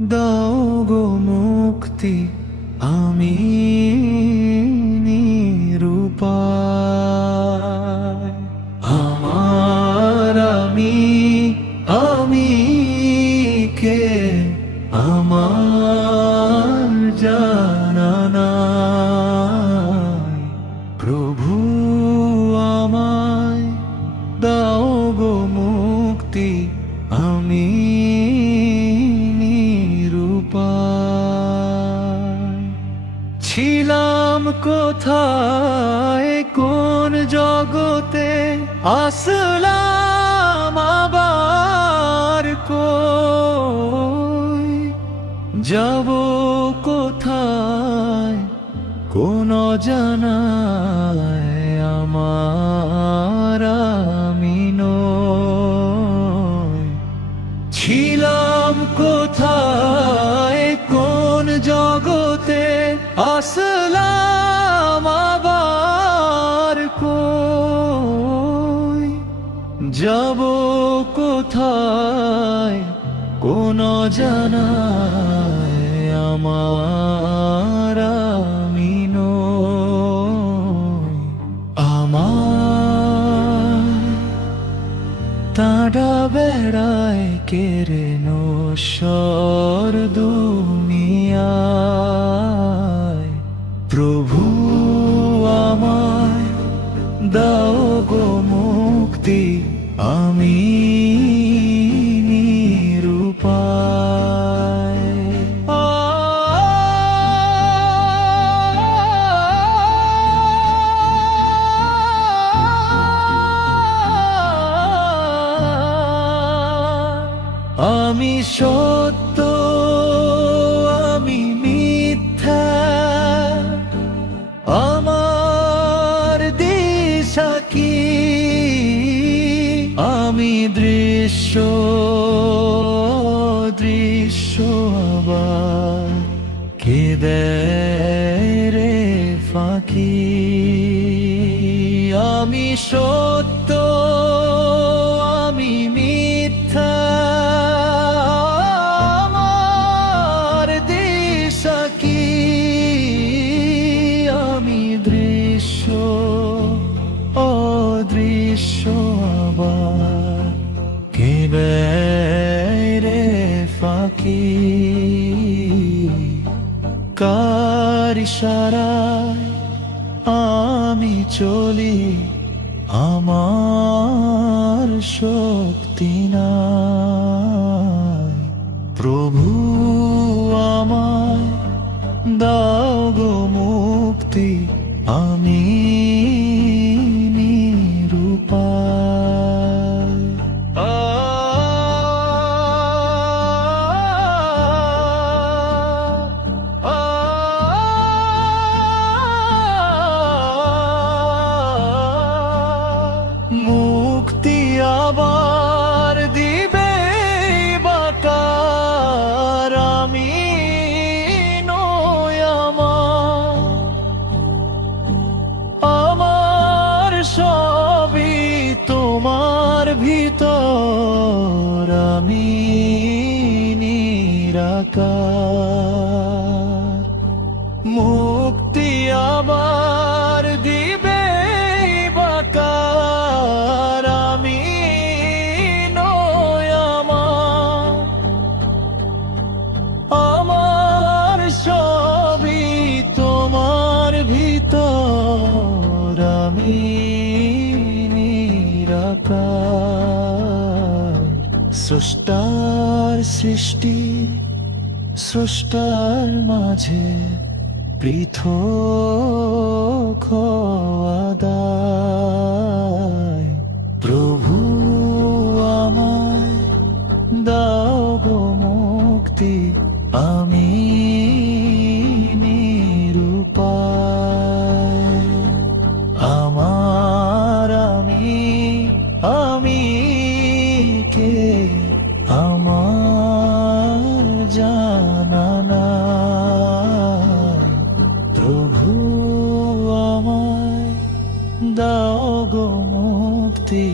দাও গো মুক্তি আমি নিরুপায়। আমার আমি কে আমার জানা নাই। প্রভু আমায় দাও গো মুক্তি আমি নিরুপায়। ছিলাম কোথায় কোন জগতে আসলাম আবার কই, যাব কোথায় কোন অজানায় আমার আমি নই। ছিলাম কোথায় কোন জগতে আসলাম আবার কই, যাব কোথায় কোন অজানায় আমার আমি নই। আমার তাড়া বেড়ায় কেড়ে নশ্বর দুনিয়ায়। প্রভু আমায় দাও গো মুক্তি আমি নিরুপায়। আমি সত্য আমি মিথ্যা, আমার দিশা কি? আমি দৃশ্য আবার কে দেয় রে ফাঁকি? আমি সত্য আমি মিথ্যা, আমার দিশা কি? আমি দৃশ্য অদৃশ্য আবার কে দেয় রে ফাঁকি? কার ইশারায় আমি চলি, আমার শক্তি নাই। প্রভু আমায় দাও গো মুক্তি আমি নিরুপায়। মুক্তি আবার দিবে বাকার আমি নই। আমার সবই তোমার ভিতর আমি নিরাকার। মুক্তি আবার দিবে বাকার আমি নই। আমার সবই তোমার ভিতর আমি নিরাকার। স্রষ্টার সৃষ্টি স্রষ্টার মাঝে পৃথক আদায়। প্রভু আমায় দাও গো মুক্তি আমি নিরুপায়। আমার আমি কে আমার জানা নাই। প্রভু আমায় দাও গো মুক্তি।